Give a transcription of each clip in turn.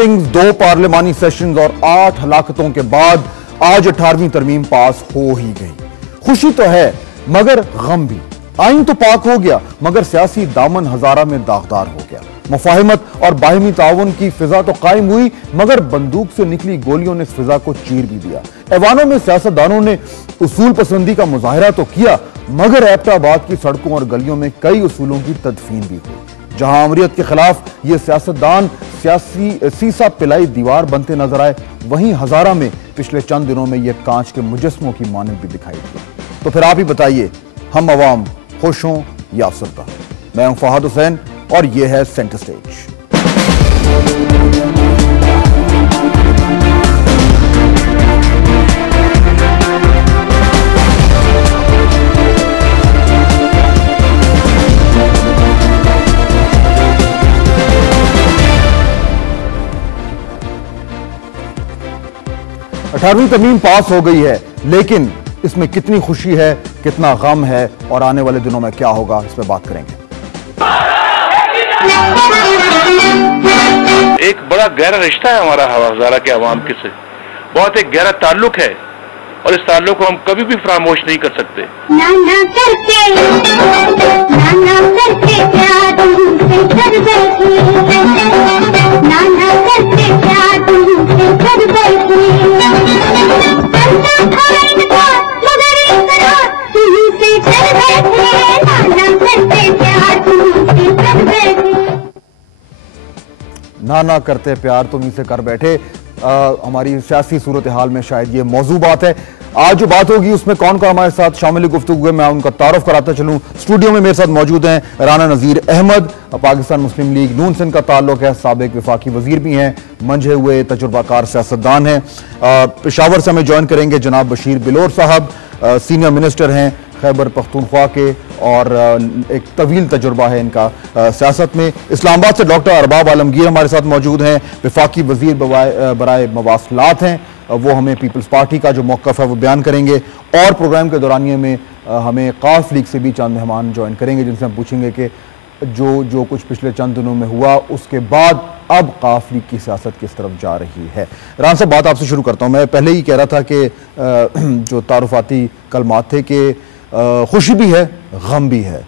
Sittings, 2 पार्लिमानी sessions और 8 हलाकतों के बाद आज 18वीं तरमीम पास हो ही गई। खुशी तो है मगर गम भी। आइन तो पाक हो गया मगर सियासी दामन हजारा में दागदार हो गया। मुफाहिमत और बाहिमी ताउन की फिजा तो कायम हुई मगर बंदूक से निकली गोलियों ने इस फिजा को चीर भी दिया। ऐवानों में सियासतदानों ने उसूल पसंदी का मुजाहरा तो किया मगर एबटाबाद की सड़कों और गलियों में कई उसूलों की तदफीन भी हुई। जहां अमरीत के खिलाफ ये सियासतदान सियासी सीसा पिलाई दीवार बनते नजर आए, वहीं हजारा में पिछले चंद दिनों में ये कांच के मुजस्मों की मानंद भी दिखाई दी। तो फिर आप ही बताइए, हम अवाम खुश हों या अफसरदा? मैं हूं फहाद हुसैन और ये है सेंटर स्टेज। अठारहवीं तरमीम पास हो गई है, लेकिन इसमें कितनी खुशी है, कितना गम है और आने वाले दिनों में क्या होगा, इस पर बात करेंगे। एक बड़ा गहरा रिश्ता है हमारा हजारा के अवाम के से, बहुत एक गहरा ताल्लुक है और इस ताल्लुक को हम कभी भी फरामोश नहीं कर सकते। ना करते प्यार तुम ही से कर बैठे। हमारी सियासी सूरत हाल में शायद ये मौजू बात है। आज जो बात होगी उसमें कौन कौन हमारे साथ शामिल गुफ्तगू है, मैं उनका तारुफ कराता चलूं। स्टूडियो में मेरे साथ मौजूद हैं राना नज़ीर अहमद, पाकिस्तान मुस्लिम लीग नून से इनका ताल्लुक है, साबिक वफाकी वजीर भी हैं, मंझे हुए तजुर्बाकार सियासतदान हैं। पेशावर से हमें ज्वाइन करेंगे जनाब बशीर बिलोर साहब, सीनियर मिनिस्टर हैं खैबर पख्तूनख्वा के और एक तवील तजुर्बा है इनका सियासत में। इस्लामाबाद से डॉक्टर अरबाब आलमगीर हमारे साथ मौजूद हैं, वफाकी वजीर बराए मवासलात हैं, वो हमें पीपल्स पार्टी का जो मौक़िफ़ है वो बयान करेंगे। और प्रोग्राम के दौरानिए में हमें काफ लीग से भी चंद मेहमान ज्वाइन करेंगे जिनसे हम पूछेंगे कि जो कुछ पिछले चंद दिनों में हुआ उसके बाद अब काफ लीग की सियासत किस तरफ जा रही है। राना साहब, बात आपसे शुरू करता हूँ। मैं पहले ही कह रहा था कि जो तारुफाती कलमात थे कि खुशी भी है, गम भी है,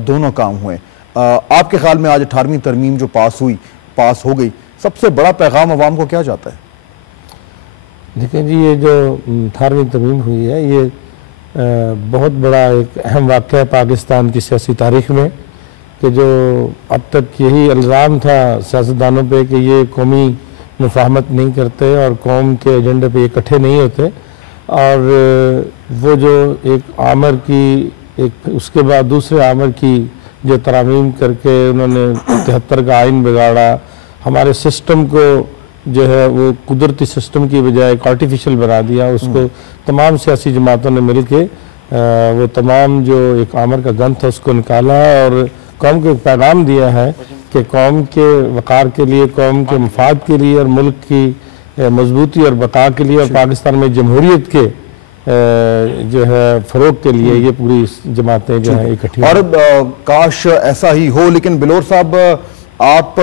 दोनों काम हुए। आपके ख्याल में आज 18वीं तरमीम जो पास हो गई, सबसे बड़ा पैगाम अवाम को क्या जाता है? देखिए जी, ये जो 18वीं तरमीम हुई है ये बहुत बड़ा एक अहम वाक़या है पाकिस्तान की सियासी तारीख में, कि जो अब तक यही इल्ज़ाम था सियासतदानों पे कि ये कौमी मुफाहमत नहीं करते और कौम के एजेंडे पे इकट्ठे नहीं होते, और वो जो एक आमर की एक उसके बाद दूसरे आमर की जो तरामीम करके उन्होंने 73 का आइन बिगाड़ा, हमारे सिस्टम को जो है वो कुदरती सिस्टम की बजाय एक आर्टिफिशियल बना दिया। उसको तमाम सियासी जमातों ने मिल के वो तमाम जो एक आमर का गन था उसको निकाला और कौम को एक पैगाम दिया है कि कौम के वक़ार के लिए, कौम के मफाद के लिए और मुल्क की मजबूती और बका के लिए और पाकिस्तान में जमहूरियत के जो है फ़रोग के लिए ये पूरी जमातें जो है इकट्ठी। और काश ऐसा ही हो, लेकिन बिलोर साहब आप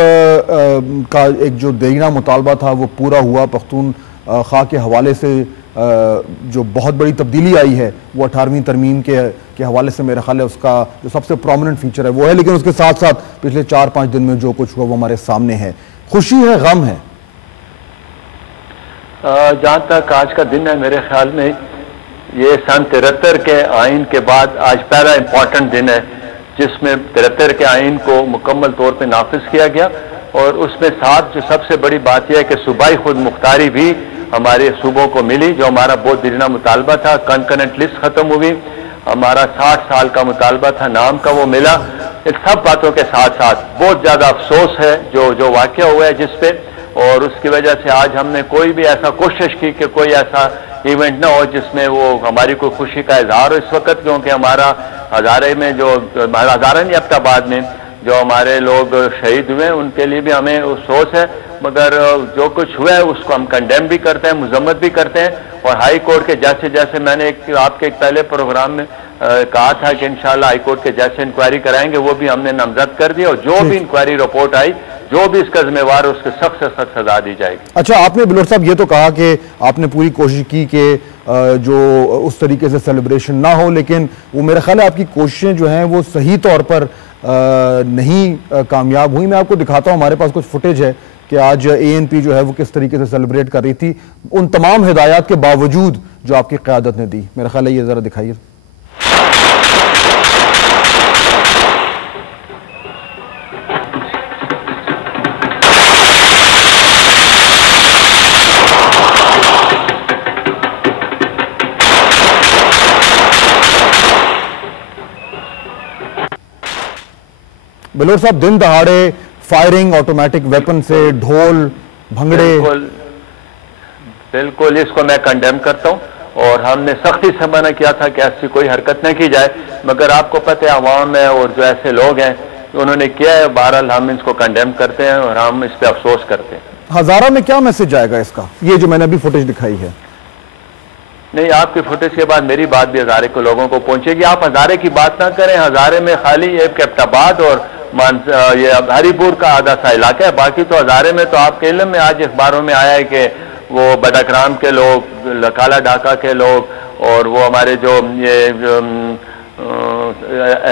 का एक जो देरीना मुतालबा था वो पूरा हुआ। पख्तूनख्वा के हवाले से जो बहुत बड़ी तब्दीली आई है वो 18वीं तरमीम के हवाले से मेरा ख्याल है उसका जो सबसे प्रोमिनेंट फीचर है वो है, लेकिन उसके साथ साथ पिछले 4-5 दिन में जो कुछ हुआ वो हमारे सामने है। खुशी है, गम है? जहाँ तक आज का दिन है, मेरे ख्याल में ये सन 73 के आइन के बाद आज पहला इम्पोर्टेंट दिन है जिसमें 73 के आइन को मुकम्मल तौर पे नाफिज किया गया। और उसमें साथ जो सबसे बड़ी बात यह है कि सूबाई खुद मुख्तारी भी हमारे सूबों को मिली, जो हमारा बहुत दिलना मुतालबा था। कंकरेंट लिस्ट खत्म हुई, हमारा 60 साल का मुतालबा था नाम का, वो मिला। इन सब बातों के साथ साथ बहुत ज़्यादा अफसोस है जो वाक़या हुआ है जिस पे, और उसकी वजह से आज हमने कोई भी ऐसा कोशिश की कि कोई ऐसा इवेंट ना हो जिसमें वो हमारी कोई खुशी का इजहार हो इस वक्त, क्योंकि हमारा हज़ारे में जो हज़ारा नहीं अब्ताबाद में जो हमारे लोग शहीद हुए उनके लिए भी हमें अफसोस है। मगर जो कुछ हुआ है उसको हम कंडेम भी करते हैं, मजम्मत भी करते हैं। और हाई कोर्ट के जैसे मैंने आपके एक पहले प्रोग्राम में कहा था कि इंशाल्लाह हाई कोर्ट के जैसे इंक्वायरी कराएंगे, वो भी हमने नामजद कर दिया। और जो भी इंक्वायरी रिपोर्ट आई जो भी इसका जिम्मेवार है उसके सख्त से सख्त सजा दी जाएगी। अच्छा, आपने बिलोर साहब ये तो कहा कि आपने पूरी कोशिश की कि जो उस तरीके से सेलिब्रेशन ना हो, लेकिन वो मेरा ख्याल है आपकी कोशिशें जो हैं वो सही तौर पर नहीं कामयाब हुई। मैं आपको दिखाता हूँ, हमारे पास कुछ फुटेज है कि आज ANP जो है वो किस तरीके से सेलिब्रेट कर रही थी उन तमाम हिदायत के बावजूद जो आपकी क़यादत ने दी। मेरा ख्याल है ये ज़रा दिखाइए। बिलोर साहब, दिन दहाड़े फायरिंग ऑटोमेटिक वेपन से, ढोल भंगड़े। बिल्कुल इसको मैं कंडेम करता हूं और हमने सख्ती से मना किया था कि ऐसी कोई हरकत न की जाए, मगर आपको पता है अवाम है और जो ऐसे लोग हैं उन्होंने किया है। बहरहाल हम इसको कंडेम करते हैं और हम इस पर अफसोस करते हैं। हजारा में क्या मैसेज आएगा इसका, ये जो मैंने अभी फुटेज दिखाई है? नहीं, आपकी फुटेज के बाद मेरी बात भी हजारे को लोगों को पहुंचेगी। आप हजारे की बात ना करें, हजारे में खाली ये कैप्टाबाद और ये हरीपुर का आधा सा इलाका है, बाकी तो हजारे में तो आपके इल्म में आज अखबारों में आया है कि वो बडकराम के लोग, काला ढाका के लोग और वो हमारे जो ये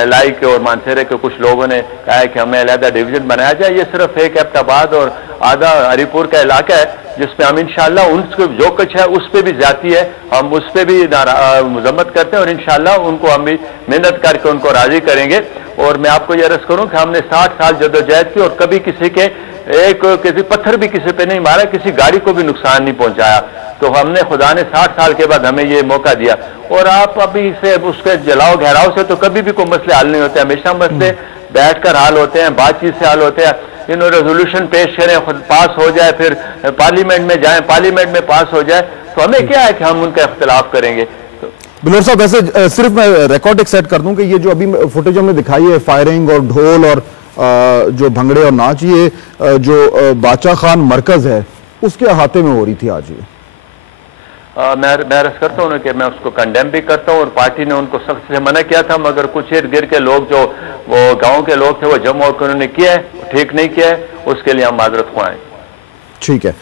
एलाई के और मानसेरे के कुछ लोगों ने कहा है कि हमें अलहदा डिवीजन बनाया जाए। ये सिर्फ एक कैप्टाबाद और आधा हरीपुर का इलाका है जिसमें हम इंशाल्लाह उनको जो कुछ है उस पर भी जाती है, हम उस पर भी मजम्मत करते हैं और इंशाल्लाह उनको हम भी मेहनत करके उनको राजी करेंगे। और मैं आपको ये अर्ज करूं कि हमने 60 साल जद्दोजहद की और कभी किसी के किसी पत्थर भी किसी पे नहीं मारा, किसी गाड़ी को भी नुकसान नहीं पहुंचाया। तो हमने खुदा ने 60 साल के बाद हमें ये मौका दिया और आप अभी से उसके जलाओ घेराव से तो कभी भी कोई मसले हल नहीं होते, हमेशा मसले बैठकर हल होते हैं, बातचीत से हल होते हैं। इन्हों रेजोल्यूशन पेश करें, खुद पास हो जाए, फिर पार्लियामेंट में जाएं, पार्लियामेंट में पास हो जाए, तो हमें क्या है कि हम उनका इख्तिलाफ करेंगे। बिलोर साहब, वैसे सिर्फ मैं रिकॉर्ड एक सेट कर दूं कि ये जो अभी फुटेज हमने दिखाई है फायरिंग और ढोल और जो भंगड़े और नाच, ये जो बाचा खान मरकज है उसके अहाते में हो रही थी आज। ये मैं अर्ज करता हूँ कि मैं उसको कंडेम भी करता हूँ और पार्टी ने उनको सख्त से मना किया था, मगर कुछ इर्द गिर्द के लोग जो वो गांव के लोग थे वो जमा होकर उन्होंने किया है, ठीक नहीं किया है, उसके लिए हम माजरत ख्वाह हैं। ठीक है।